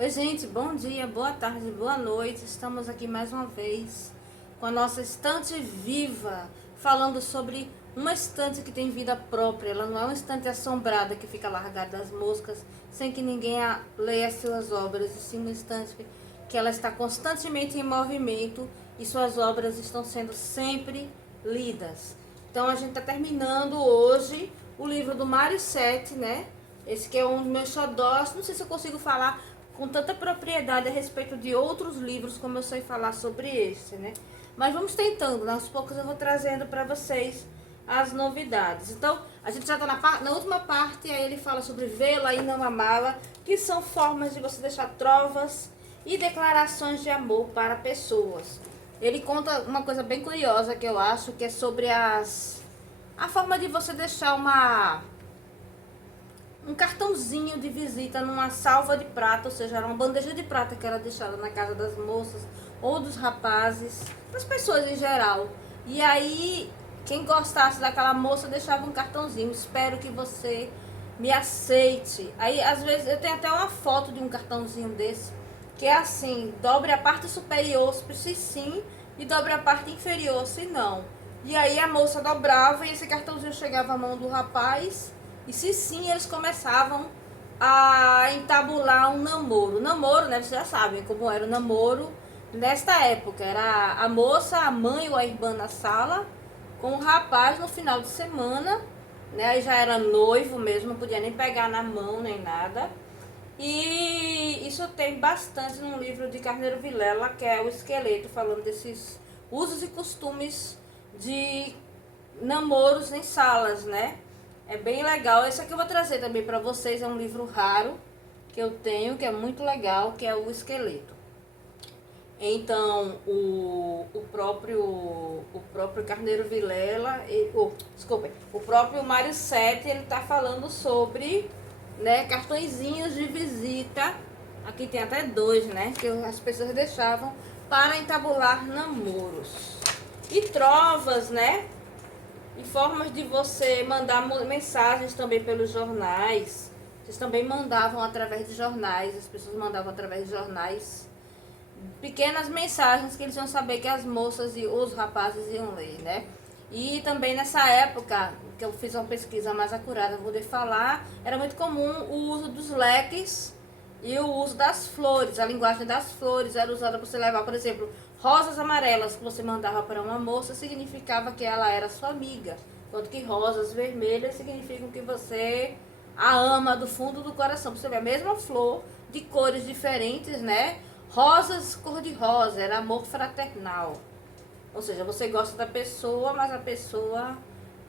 Oi, gente, bom dia, boa tarde, boa noite. Estamos aqui mais uma vez com a nossa estante viva, falando sobre uma estante que tem vida própria. Ela não é uma estante assombrada que fica largada às moscas sem que ninguém leia suas obras, e sim uma estante que ela está constantemente em movimento e suas obras estão sendo sempre lidas. Então a gente está terminando hoje o livro do Mário Sete, né? Esse que é um dos meus xodós. Não sei se eu consigo falar com tanta propriedade a respeito de outros livros como eu sei falar sobre esse, né? Mas vamos tentando, né? Aos poucos eu vou trazendo para vocês as novidades. Então, a gente já está na última parte, aí ele fala sobre vê-la e não amá-la, que são formas de você deixar trovas e declarações de amor para pessoas. Ele conta uma coisa bem curiosa que eu acho, que é sobre a forma de você deixar um cartãozinho de visita numa salva de prata, ou seja, era uma bandeja de prata que era deixada na casa das moças ou dos rapazes, das pessoas em geral. E aí, quem gostasse daquela moça deixava um cartãozinho: espero que você me aceite. Aí, às vezes, eu tenho até uma foto de um cartãozinho desse, que é assim: dobre a parte superior se sim, e dobre a parte inferior se não. E aí a moça dobrava e esse cartãozinho chegava à mão do rapaz, e se sim, eles começavam a entabular um namoro. Namoro, né? Vocês já sabem como era o namoro nesta época. Era a moça, a mãe ou a irmã na sala, com o rapaz no final de semana, né? Aí já era noivo mesmo, não podia nem pegar na mão nem nada. E isso tem bastante num livro de Carneiro Vilela, que é O Esqueleto, falando desses usos e costumes de namoros em salas, né? É bem legal. Esse aqui eu vou trazer também para vocês, é um livro raro que eu tenho, que é muito legal, que é O Esqueleto. Então, o próprio Carneiro Vilela, desculpa, o próprio Mário Sete, ele tá falando sobre, né, cartõezinhos de visita. Aqui tem até dois, né, que as pessoas deixavam para entabular namoros. E trovas, né, e formas de você mandar mensagens também pelos jornais. Vocês também mandavam através de jornais, as pessoas mandavam através de jornais pequenas mensagens que eles iam saber que as moças e os rapazes iam ler, né? E também nessa época, que eu fiz uma pesquisa mais acurada, vou poder falar, era muito comum o uso dos leques e o uso das flores. A linguagem das flores era usada para você levar, por exemplo, rosas amarelas que você mandava para uma moça, significava que ela era sua amiga, enquanto que rosas vermelhas significam que você a ama do fundo do coração. Você vê a mesma flor de cores diferentes, né? Rosas cor-de-rosa, era amor fraternal. Ou seja, você gosta da pessoa, mas a pessoa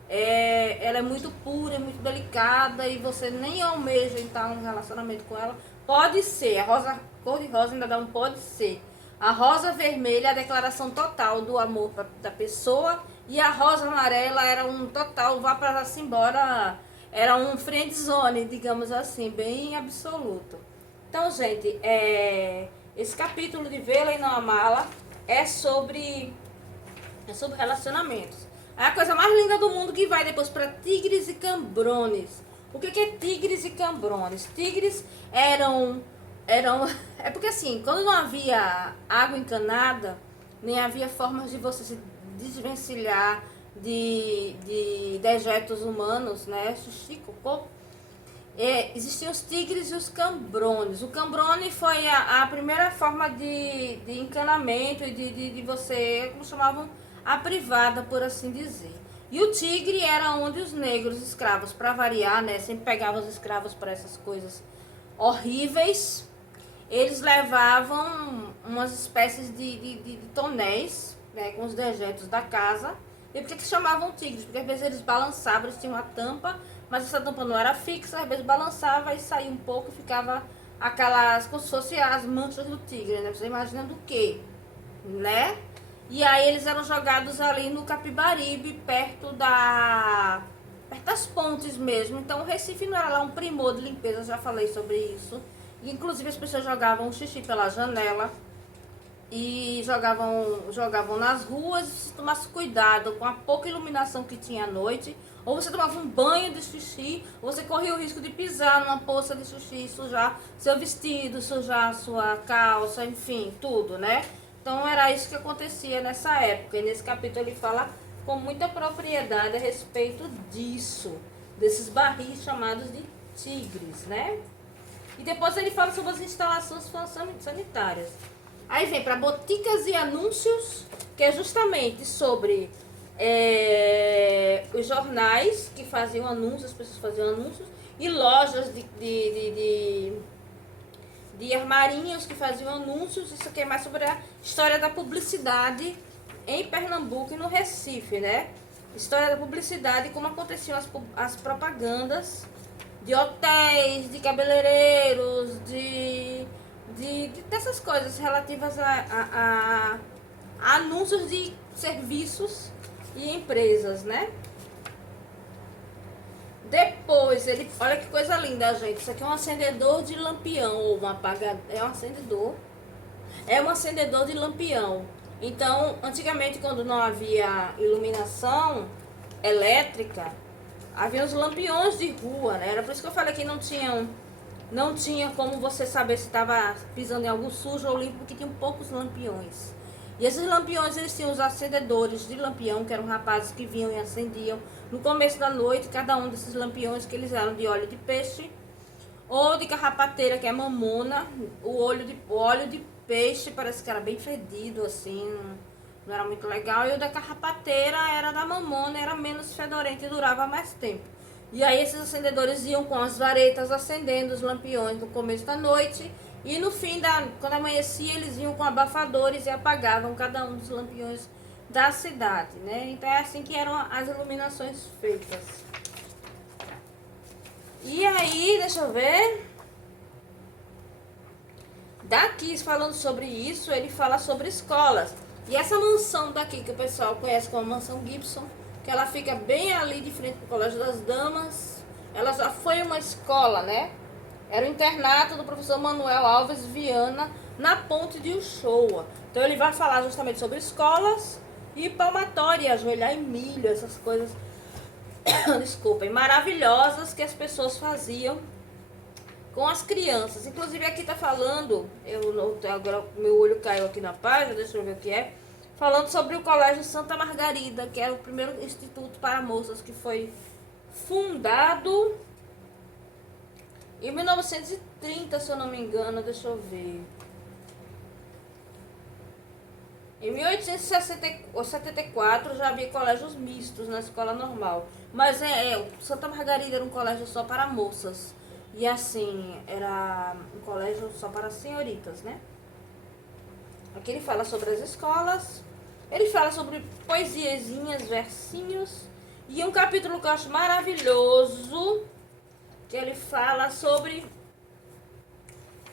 ela é muito pura, é muito delicada e você nem almeja entrar num relacionamento com ela. Pode ser, a rosa cor-de-rosa ainda dá um pode ser. A rosa vermelha é a declaração total do amor da pessoa, e a rosa amarela era um total, vá para lá embora, era um friend zone, digamos assim, bem absoluto. Então, gente, esse capítulo de Vê-la e Não Amá-la é sobre relacionamentos. É a coisa mais linda do mundo, que vai depois para tigres e cambrones. O que é tigres e cambrones? Tigres eram é porque assim, quando não havia água encanada, nem havia formas de você se desvencilhar de dejetos humanos, né? Xixi, cocô. Existiam os tigres e os cambrones. O cambrone foi a primeira forma de encanamento e de você, como chamavam, a privada, por assim dizer. E o tigre era onde os negros escravos, para variar, né, sempre pegavam os escravos para essas coisas horríveis. Eles levavam umas espécies de tonéis, né, com os dejetos da casa. E por que chamavam tigres? Porque às vezes eles balançavam, eles tinham uma tampa, mas essa tampa não era fixa, às vezes balançava e saía um pouco, ficava aquelas, como se fossem as manchas do tigre, né? Você imagina do quê? Né? E aí eles eram jogados ali no Capibaribe, perto das pontes mesmo. Então o Recife não era lá um primor de limpeza, eu já falei sobre isso. E, inclusive as pessoas jogavam o xixi pela janela. e jogavam nas ruas. Se tomasse cuidado com a pouca iluminação que tinha à noite, ou você tomava um banho de xixi, ou você corria o risco de pisar numa poça de xixi e sujar seu vestido, sujar sua calça, enfim, tudo, né? Então era isso que acontecia nessa época. E nesse capítulo ele fala com muita propriedade a respeito disso, desses barris chamados de tigres, né? E depois ele fala sobre as instalações sanitárias. Aí vem para boticas e anúncios, que é justamente sobre os jornais que faziam anúncios, as pessoas faziam anúncios, e lojas de armarinhos que faziam anúncios. Isso aqui é mais sobre a história da publicidade em Pernambuco e no Recife, né? História da publicidade, como aconteciam as propagandas de hotéis, de cabeleireiros, dessas coisas relativas a anúncios de serviços e empresas, né? Depois, olha que coisa linda, gente. Isso aqui é um acendedor de lampião, ou um apagador. É um acendedor. É um acendedor de lampião. Então, antigamente, quando não havia iluminação elétrica, havia os lampiões de rua, né? Era por isso que eu falei que não tinha como você saber se estava pisando em algo sujo ou limpo, porque tinham poucos lampiões. E esses lampiões, eles tinham os acendedores de lampião, que eram rapazes que vinham e acendiam no começo da noite. Cada um desses lampiões, que eles eram de óleo de peixe ou de carrapateira, que é mamona. O óleo de peixe parece que era bem fedido, assim, não era muito legal. E o da carrapateira era da mamona, era menos fedorento e durava mais tempo. E aí esses acendedores iam com as varetas acendendo os lampiões no começo da noite. E no fim, quando amanhecia, eles iam com abafadores e apagavam cada um dos lampiões da cidade, né? Então é assim que eram as iluminações feitas. E aí, deixa eu ver. Daqui, falando sobre isso, ele fala sobre escolas. E essa mansão daqui, que o pessoal conhece como Mansão Gibson, que ela fica bem ali de frente pro Colégio das Damas, ela já foi uma escola, né? Era o internato do professor Manuel Alves Viana, na Ponte de Uchoa. Então ele vai falar justamente sobre escolas e palmatória, ajoelhar em milho, essas coisas, desculpem, maravilhosas que as pessoas faziam com as crianças. Inclusive aqui tá falando, agora meu olho caiu aqui na página, deixa eu ver o que é, falando sobre o Colégio Santa Margarida, que é o primeiro instituto para moças que foi fundado em 1930, se eu não me engano, deixa eu ver. Em 1874 já havia colégios mistos na escola normal. Mas Santa Margarida era um colégio só para moças. E assim, era um colégio só para senhoritas, né? Aqui ele fala sobre as escolas. Ele fala sobre poesiazinhas, versinhos. E um capítulo que eu acho maravilhoso, que ele fala sobre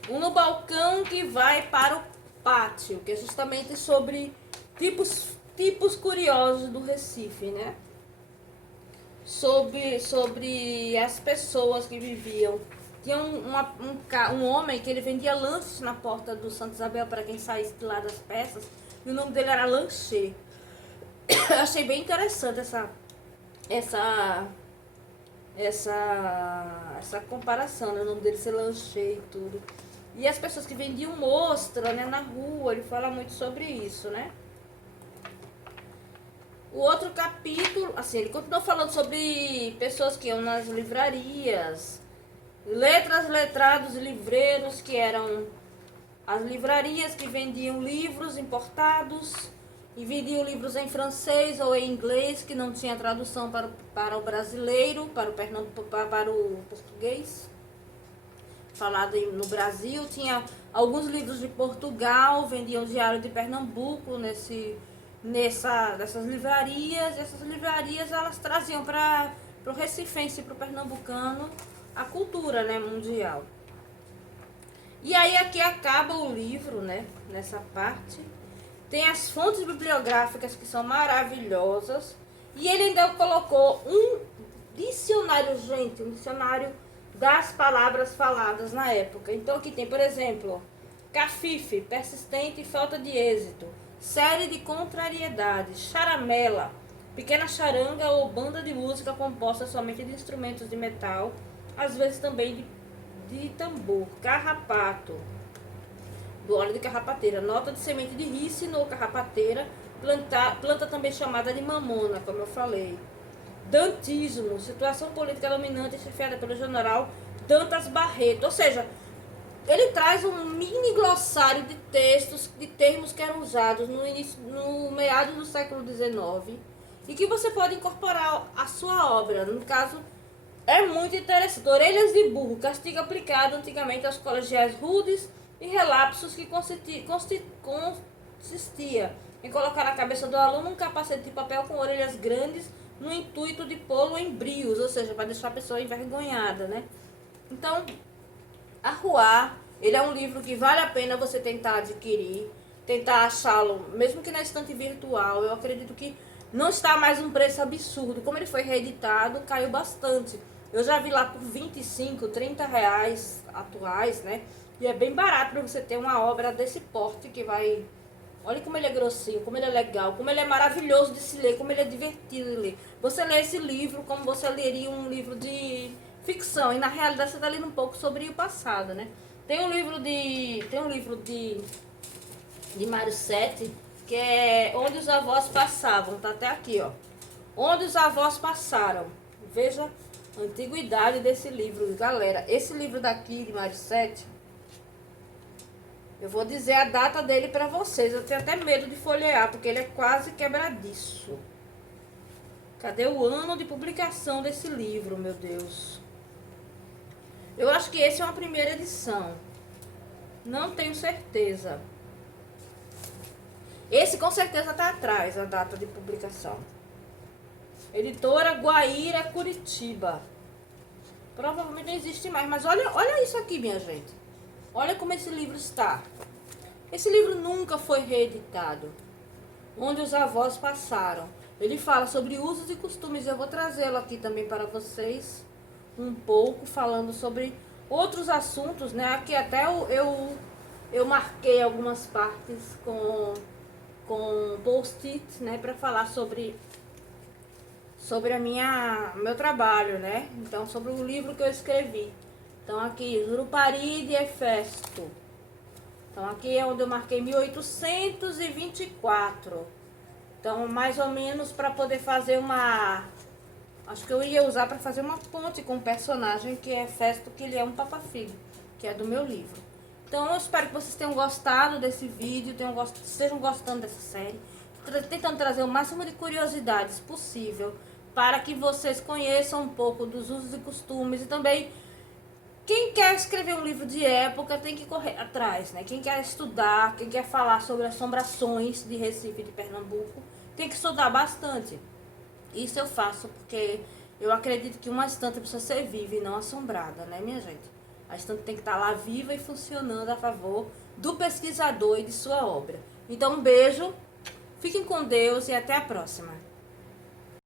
no balcão que vai para o pátio, que é justamente sobre tipos curiosos do Recife, né? Sobre as pessoas que viviam. Tinha um homem que ele vendia lanches na porta do Santa Isabel para quem saísse de lá das peças, e o nome dele era Lancher. Eu achei bem interessante essa comparação, né? O nome dele ser Lancher e tudo. E as pessoas que vendiam ostra, né, na rua, ele fala muito sobre isso, né? O outro capítulo, assim, ele continua falando sobre pessoas que iam nas livrarias, letrados e livreiros, que eram as livrarias que vendiam livros importados e vendiam livros em francês ou em inglês, que não tinha tradução para o brasileiro, para o português falado no Brasil. Tinha alguns livros de Portugal, vendiam o Diário de Pernambuco nessas livrarias. E essas livrarias, elas traziam para o recifense, para o pernambucano, a cultura, né, mundial. E aí aqui acaba o livro, né, nessa parte. Tem as fontes bibliográficas que são maravilhosas. E ele ainda colocou um dicionário, um dicionário das palavras faladas na época. Então aqui tem, por exemplo, Cafife, persistente e falta de êxito. Série de contrariedades. Charamela, pequena charanga ou banda de música composta somente de instrumentos de metal, às vezes também de tambor. Carrapato, do óleo de carrapateira. Nota de semente de rícino ou carrapateira, planta também chamada de mamona, como eu falei. Dantismo, situação política dominante chefiada pelo general Dantas Barreto. Ou seja, ele traz um mini glossário de textos, de termos que eram usados no meado do século XIX e que você pode incorporar à sua obra. No caso, é muito interessante. Orelhas de burro, castigo aplicado antigamente aos colegiais rudes e relapsos que consistia em colocar na cabeça do aluno um capacete de papel com orelhas grandes no intuito de pô-lo em brios, ou seja, para deixar a pessoa envergonhada, né? Então, Arruar, ele é um livro que vale a pena você tentar adquirir, tentar achá-lo, mesmo que na estante virtual. Eu acredito que não está mais um preço absurdo. Como ele foi reeditado, caiu bastante. Eu já vi lá por 25, 30 reais atuais, né? E é bem barato para você ter uma obra desse porte que vai... Olha como ele é grossinho, como ele é legal, como ele é maravilhoso de se ler, como ele é divertido de ler. Você lê esse livro como você leria um livro de ficção, e na realidade você está lendo um pouco sobre o passado, né? Tem um livro de Mário Sete, que é Onde os Avós Passavam, tá até aqui, ó. Onde os Avós Passaram. Veja a antiguidade desse livro, galera. Esse livro daqui de Mário Sete, eu vou dizer a data dele para vocês. Eu tenho até medo de folhear, porque ele é quase quebradiço. Cadê o ano de publicação desse livro, meu Deus? Eu acho que esse é uma primeira edição. Não tenho certeza. Esse com certeza tá atrás, a data de publicação. Editora Guaíra, Curitiba. Provavelmente não existe mais, mas olha isso aqui, minha gente. Olha como esse livro está. Esse livro nunca foi reeditado. Onde os Avós Passaram. Ele fala sobre usos e costumes. Eu vou trazê-lo aqui também para vocês. Um pouco, falando sobre outros assuntos, né? Aqui até eu marquei algumas partes com post-it, né? Para falar sobre meu trabalho, né? Então, sobre o livro que eu escrevi. Então, aqui, Jurupari de Hefesto. Então, aqui é onde eu marquei 1824. Então, mais ou menos para poder fazer uma... Acho que eu ia usar para fazer uma ponte com o personagem que é Hefesto, que ele é um Papa Filho, que é do meu livro. Então, eu espero que vocês tenham gostado desse vídeo, estejam gostando dessa série. Tentando trazer o máximo de curiosidades possível para que vocês conheçam um pouco dos usos e costumes. E também, quem quer escrever um livro de época tem que correr atrás, né? Quem quer estudar, quem quer falar sobre assombrações de Recife e de Pernambuco, tem que estudar bastante. Isso eu faço porque eu acredito que uma estante precisa ser viva e não assombrada, né, minha gente? A estante tem que estar lá viva e funcionando a favor do pesquisador e de sua obra. Então, um beijo, fiquem com Deus e até a próxima.